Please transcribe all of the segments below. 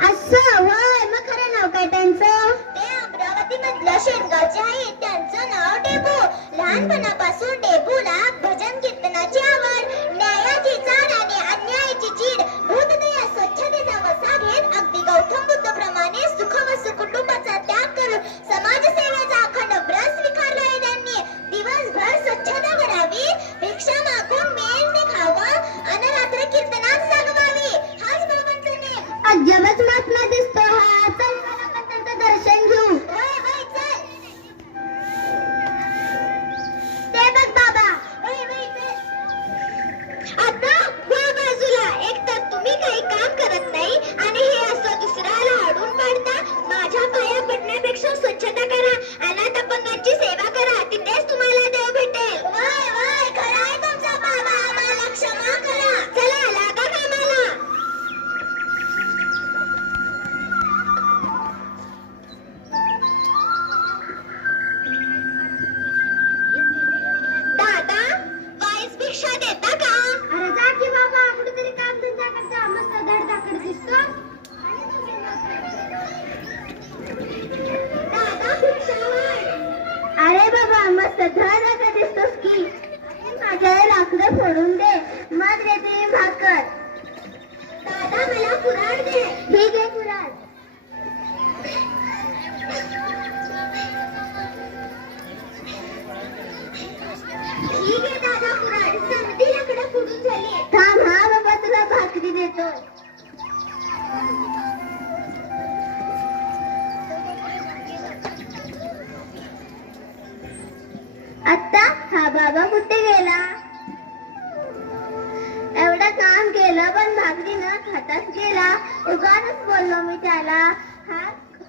असं होय मग खरं नाव काय त्यांचं? ते अमरावती मधल्या शेतगावचे आहे त्यांचं नाव डेबू लहानपणापासून डेबूला आता हा बाबा कुठे गेला? एवढं काम केलं पण भाकरी न खाताच गेला. उगारच बोललो मी त्याला. हा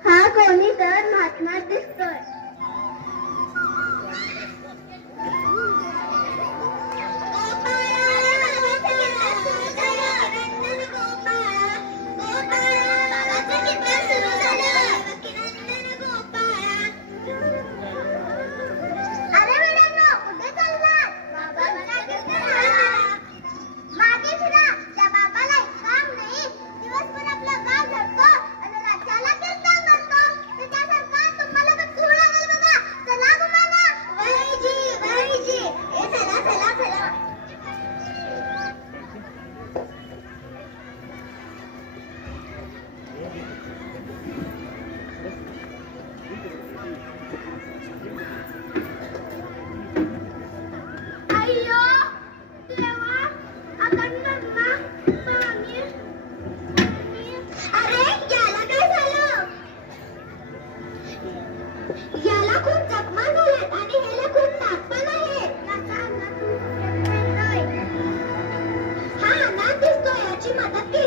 हा कोणी तर महात्मा दिसतोय. की मदद के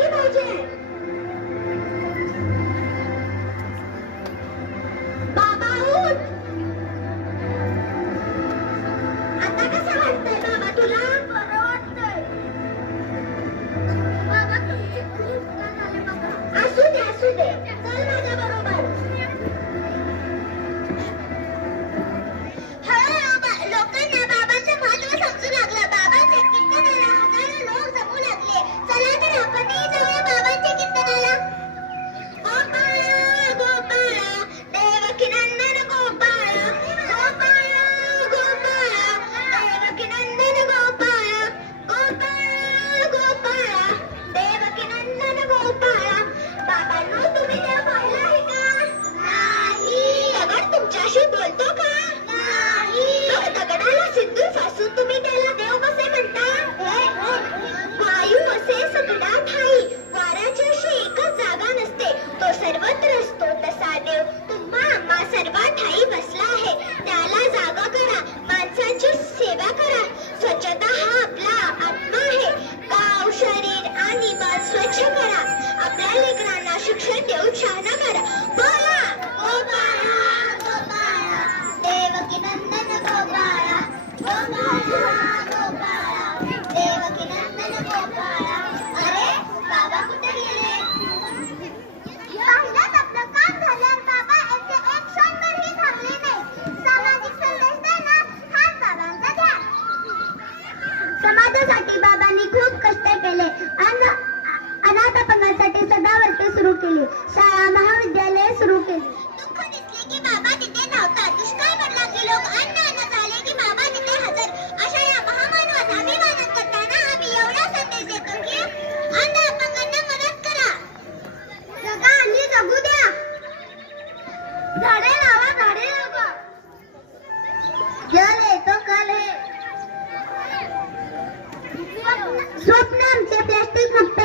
Shin Yo China de este